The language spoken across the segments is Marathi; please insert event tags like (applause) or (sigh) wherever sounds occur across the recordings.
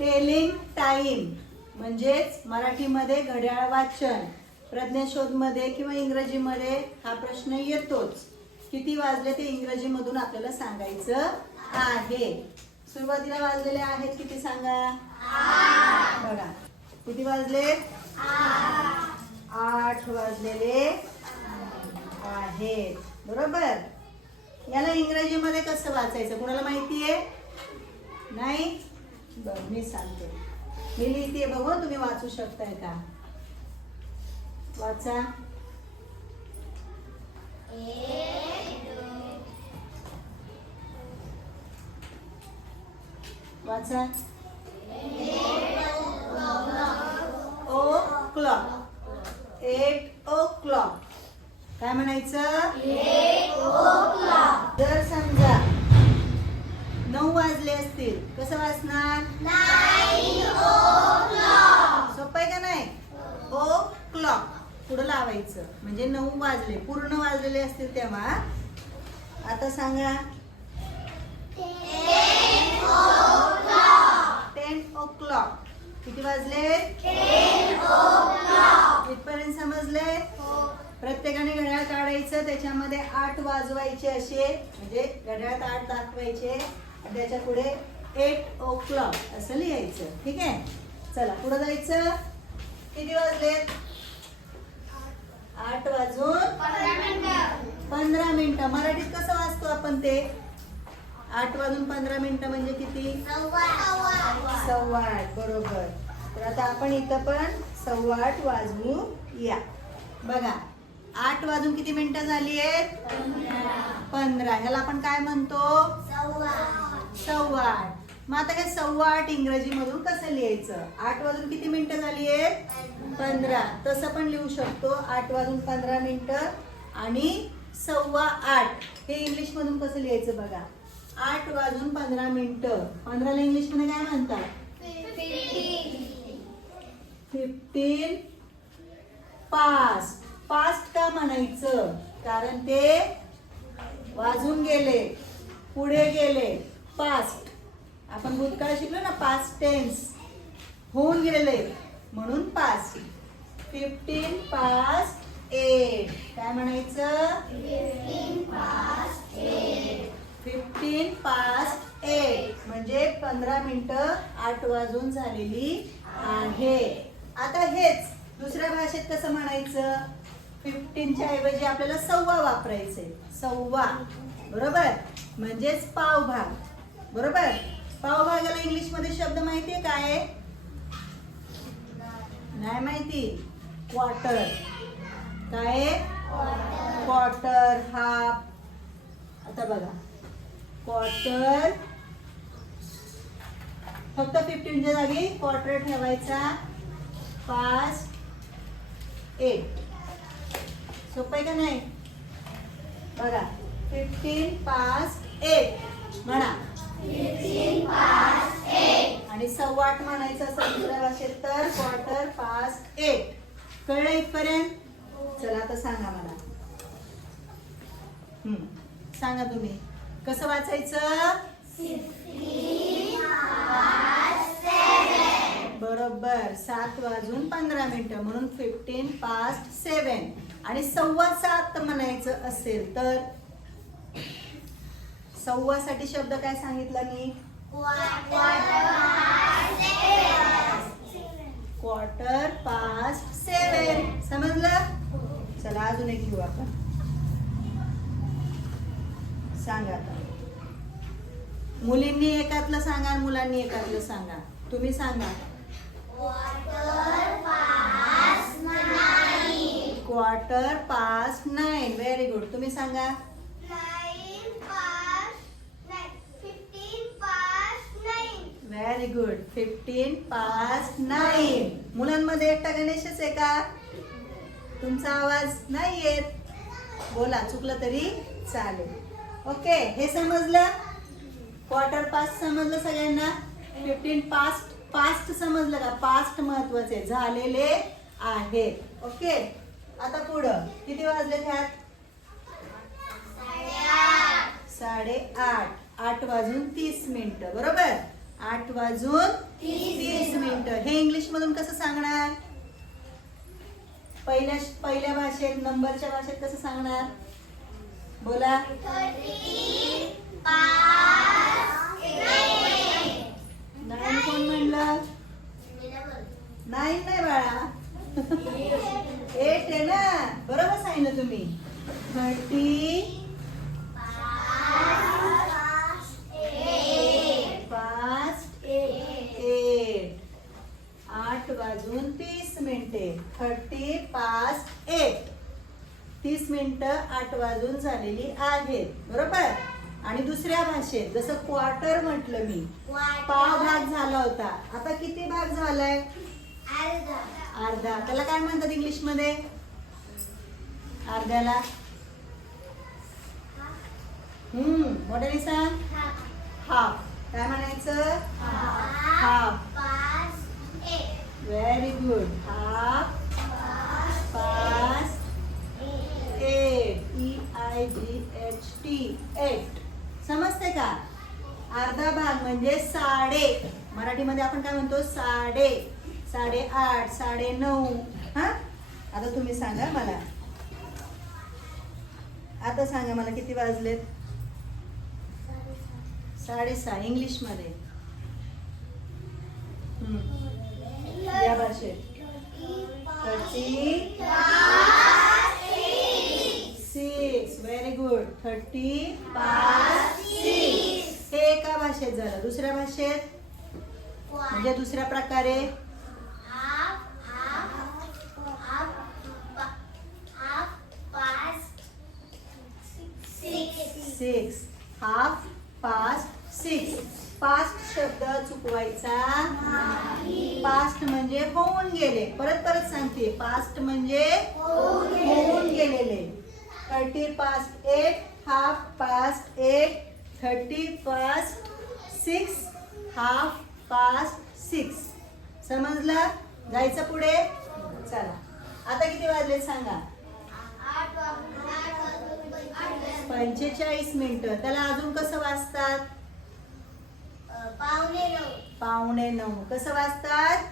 टेलिंग टाइम म्हणजेच मराठीमध्ये घड्याळ वाचन प्रज्ञाशोधमध्ये किंवा इंग्रजीमध्ये हा प्रश्न येतोच. किती वाजले ते इंग्रजीमधून आपल्याला सांगायचं आहे? सुरुवातीला वाजलेले आहेत किती सांगा? बघा. किती वाजले? आठ वाजलेले आहेत. बरोबर? याला इंग्रजीमध्ये कसं वाचायचं? कोणाला माहिती आहे नाही? बर मी सांगते. मी लिहिते बघू तुम्ही वाचू शकताय का? वाचा. वाचा. ओ क्लॉक. Eight o'clock. काय म्हणायचं? जर समजा नऊ वाजले असतील. कसं वाचणार सोपं आहे का नाही? ओ क्लॉक पुढं लावायचं. म्हणजे नऊ वाजले. पूर्ण वाजलेले असतील तेव्हा. आता सांगा. टेन ओ क्लॉक किती वाजले? इथपर्यंत समजले? प्रत्येकाने घड्याळ काढायचं. त्याच्यामध्ये आठ वाजवायचे असे. म्हणजे घड्याळात आठ दाखवायचे. त्याच्या पुढे एट ओ क्लॉक असं लिहायचं. ठीक आहे? चला पुढे जायचं. किती वाजलेत? आठ वाजून पंधरा मिनिटं. मराठीत कसं वाचतो आपण ते? आठ वाजून पंधरा मिनिटं म्हणजे किती? सव्वा आठ. बरोबर. तर आता आपण इथं पण सव्वा आठ वाजवू या. बघा आठ वाजून किती मिनिटं झाली आहेत? पंधरा. ह्याला आपण काय म्हणतो? सव्वा आठ मग आता हे सव्वा आठ इंग्रजी मधून कसं लिहायचं? आठ वाजून किती मिनिटं झाली आहेत? पंधरा. तसं पण लिहू शकतो. आठ वाजून पंधरा मिनिटं आणि सव्वा आठ हे इंग्लिश मधून कसं लिहायचं बघा? आठ वाजून पंधरा मिनिटं. पंधराला इंग्लिशमध्ये काय म्हणतात? Fifteen past. पास्ट का म्हणायचं? कारण ते वाजून गेले पुढे गेले. पास्ट आपण भूतकाळ शिकलो ना पास्ट टेन्स होऊन गेले म्हणून पास्ट फिफ्टीन पास्ट एट काय म्हणायचं? फिफ्टीन पास्ट एट म्हणजे पंधरा मिनिटं आठ वाजून झालेली आहे. आता हेच दुसऱ्या भाषेत कसं म्हणायचं? फिफ्टीनच्या ऐवजी आपल्याला सव्वा वापरायचंय. सव्वा. बरोबर? म्हणजेच पावभाग बरोबर? पावभागाला इंग्लिशमध्ये शब्द आहे काय? आहे? नाही माहिती. क्वार्टर काय? क्वार्टर हाफ आता बघा. क्वार्टर फक्त फिफ्टीनच्या जागी क्वार्टर ठेवायचा. पाच एट सोपं आहे का नाही? बघा. फिफ्टीन पाच एट म्हणा. आणि सव्वाट म्हणायचं असेल दुसऱ्या भाषेत तर क्वार्टर पास्ट एट कळलं इथपर्यंत? चला आता सांगा मला. हम्म, सांगा तुम्ही. कसं वाचायचं? बरोबर सात वाजून पंधरा मिनिटं म्हणून फिफ्टीन पास्ट सेवन आणि सव्वा सात म्हणायचं असेल तर? सव्वासाठी शब्द काय सांगितला मी? क्वार्टर पास्ट सेवन समजलं? चला अजून एक घेऊ आपण. सांगा आता. मुलींनी एकातलं सांगा मुलांनी एकातलं सांगा. तुम्ही सांगा. Quarter past nine very good तुम्ही सांगा. Very good fifteen past nine मुलांमध्ये एकटा गणेशच आहे का? तुमचा आवाज नाही येत. बोला चुकलं तरी चालेल. ओके हे समजलं? क्वार्टर पास्ट समजलं सगळ्यांना? फिफ्टीन पास्ट पास्ट समजलं का? पास्ट महत्त्वाचे झालेले आहे ओके आता पुढं. किती वाजले ह्यात? साडे आठ आठ वाजून तीस मिनिटं. बरोबर? आठ वाजून तीस मिनिटं. हे इंग्लिश मधून कसं सांगणार? पहिल्या पहिल्या भाषेत नंबरच्या भाषेत कसं सांगणार? बोला. नाईन कोण म्हणलं? नाईन नाही बाळा. (laughs) एट आहे ना? बरोबर सांगितलं तुम्ही. थर्टी फास्ट एट आठ वाजून तीस मिनिटे थर्टी पाच एट तीस मिनिटं आठ वाजून झालेली आहेत. बरोबर? आणि दुसऱ्या भाषेत जसं क्वार्टर म्हटलं मी पाव भाग झाला होता. आता किती भाग झालाय? अर्धा. त्याला काय म्हणतात इंग्लिशमध्ये अर्ध्याला. हम्म मोठ्याने सांग हाफ काय म्हणायचं? हाफ व्हेरी गुड हाफ पाच eight E I G H T eight समजते का? अर्धा भाग म्हणजे साडे. मराठीमध्ये आपण काय म्हणतो? साडे. साडे आठ साडे नऊ. हा? आता तुम्ही सांगा मला. आता सांगा मला किती वाजलेत? साडेसहा इंग्लिशमध्ये हम्म. या भाषेत. Thirty six very good thirty हे एका भाषेत झालं. दुसऱ्या भाषेत? म्हणजे दुसऱ्या प्रकारे? Six half past six past शब्द चुकवायचा पास्ट म्हणजे होऊन गेले. परत परत सांगते. पास्ट म्हणजे होऊन गेलेले. Thirty past eight half past eight thirty past six half past six समजलं? जायचं पुढे? चला. आता किती वाजले सांगा? पंचेचाळीस मिनिटं. त्याला अजून कसं वाजतात? पावणे नऊ. कसं वाजतात?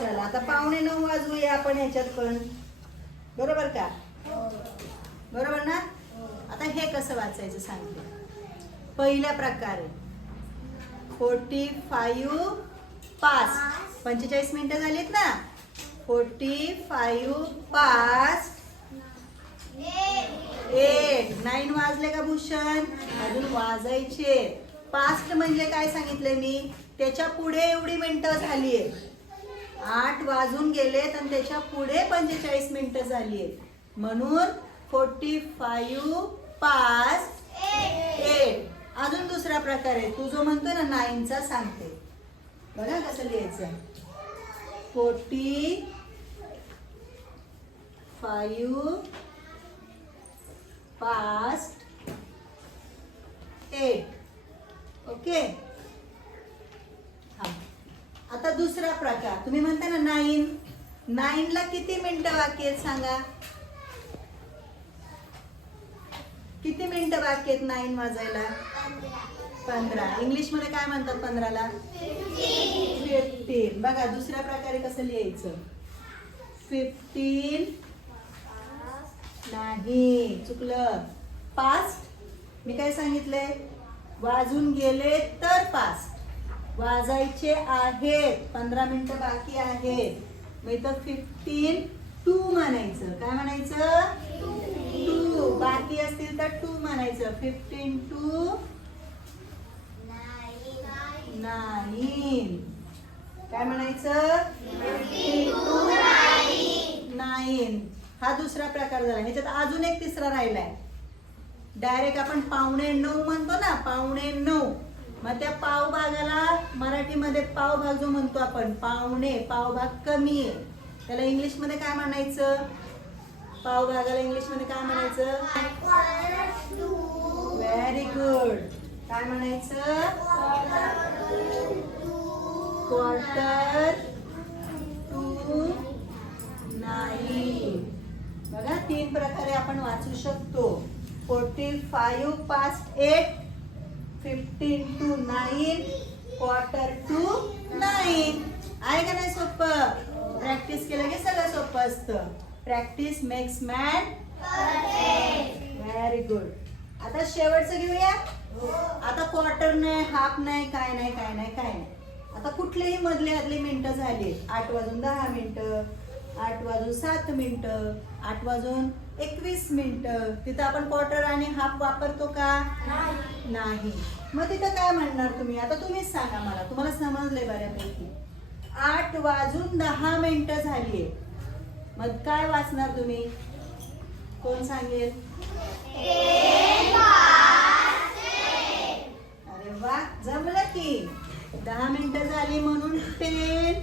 चला आता पावणे नऊ वाजवूया आपण ह्याच्यात पण. बरोबर का? बरोबर ना? आता हे कसं वाचायचं सांगते. पहिल्या प्रकारे. Forty five past. पंचेचाळीस मिनिटं झालीत ना? Forty five past. Eight. Nine वाजले का भूषण? अजून वाजायचे. पास्ट म्हणजे काय सांगितले मी? त्याच्या पुढे एवढी मिनिटं झाली आहेत आठ वाजून गेलेत आणि त्याच्या पुढे पंचेचाळीस मिनिटं झाली आहेत म्हणून फोर्टी फाईव्ह पाच एट अजून दुसरा प्रकार आहे. तू जो म्हणतो ना नाईनचा सांगते. बघा कसं लिहायचं forty five past eight. Okay? हा. आता दुसरा प्रकार. तुम्ही म्हणता ना नाईन. नाईनला किती मिनिटं बाकी आहेत सांगा? किती मिनिटं बाकी आहेत नाईन वाजायला? पंधरा. इंग्लिशमध्ये काय म्हणतात पंधराला? फिफ्टीन बघा दुसऱ्या प्रकारे कसं लिहायचं? फिफ्टीन नाही चुकलं. पास्ट मी काय सांगितलंय? वाजून गेले तर पास्ट वाजायचे आहेत. पंधरा मिनिटं बाकी आहेत. मी तर फिफ्टीन टू म्हणायचं. काय म्हणायचं? टू बाकी असतील तर टू म्हणायचं. फिफ्टीन टू नाईन काय म्हणायचं? टू नाईन हा दुसरा प्रकार झाला. ह्याच्यात अजून एक तिसरा राहिलाय. डायरेक्ट आपण पावणे नऊ म्हणतो ना पावणे नऊ. मग त्या पाव भागाला मराठीमध्ये पाव भाग जो म्हणतो आपण पावणे पाव भाग कमी आहे. त्याला इंग्लिशमध्ये काय म्हणायचं? पाव भागाला इंग्लिशमध्ये काय म्हणायचं? व्हेरी गुड काय म्हणायचं? क्वार्टर टू नाईन बघा तीन प्रकारे आपण वाचू शकतो. Forty five past eight fifteen to nine quarter to nine आहे का नाही सोपं? प्रॅक्टिस केलं की सगळं सोपं असतं. Practice makes man very good आता शेवटचं घेऊया. आता क्वार्टर नाही हाफ नाही काय नाही काय नाही काय नाही. आता कुठलेही मधले आदली मिनिटं झाली. आठ वाजून दहा मिनिटं आठ वाजून सात मिनिटं आठ वाजून एकवीस मिनिटं. तिथं आपण क्वार्टर आणि हाफ वापरतो का? नाही. मग तिथं काय म्हणणार तुम्ही? आता तुम्हीच सांगा मला. तुम्हाला समजलंय बऱ्यापैकी. आठ वाजून दहा मिनिटं झाली मग काय वाचणार तुम्ही? कोण सांगेल? अरे वा जमलं की. दहा मिनिटं झाली म्हणून टेन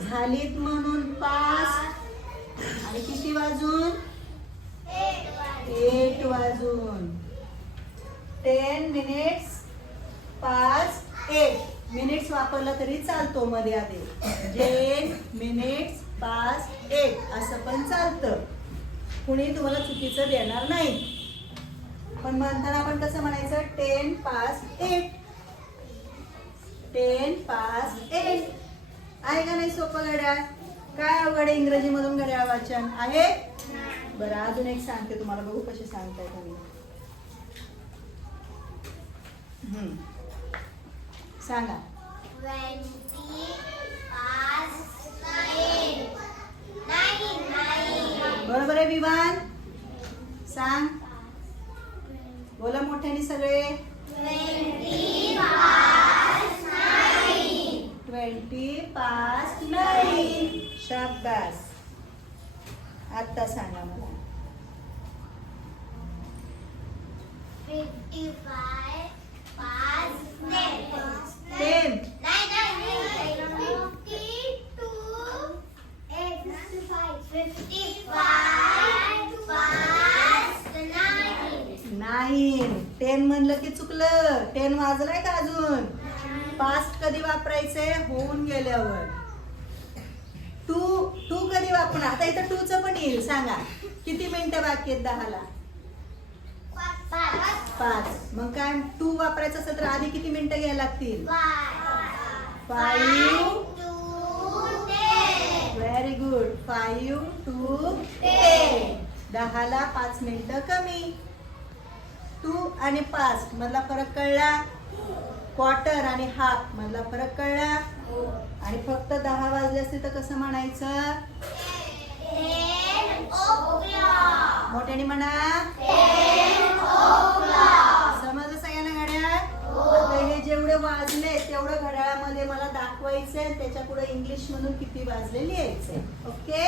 झालीत म्हणून पाच आणि किती वाजून? एट वाजून. टेन मिनिट्स पाच एट मिनिट्स वापरलं तरी चालतो मध्ये आधी टेन मिनिट्स पास एट असं पण चालतं. कुणी तुम्हाला चुकीचं देणार नाही. पण म्हणताना आपण कसं म्हणायचं? Ten past eight ten past eight आहे का नाही सोपं घड्याळ? काय अवघड आहे इंग्रजीमधून घड्याळ वाचन? आहे? बरं अजून एक सांगते तुम्हाला. बघू कशी सांगताय तुम्ही. हम्म. सांगा. बरोबर आहे विमान सांग. बोला मोठ्याने सगळे. ट्वेंटी पास नाही शाबास. आता सांगा मला. 55 म्हणलं की चुकलं. टेन वाजलाय का अजून? पास्ट कधी वापरायचंय? होऊन गेल्यावर. टू टू कधी वापरणार? आता इथं टूच पण येईल. सांगा. किती मिनिटं बाकी आहेत दहाला? पाच. मग काय? टू वापरायचं असेल तर आधी किती मिनिटं घ्यायला लागतील? Five very good five to ten दहाला पाच मिनिटं कमी. टू आणि पाच मधला फरक कळला? क्वार्टर आणि हाफ मधला फरक कळला? आणि फक्त दहा वाजले असते तर कसं म्हणायचं? मोठ्याने म्हणा. समजलं सगळ्यांना घड्याळ? हे जेवढे वाजले तेवढं घड्याळामध्ये मला दाखवायचंय त्याच्या पुढे इंग्लिश मधून किती वाजले लिहायचंय. ओके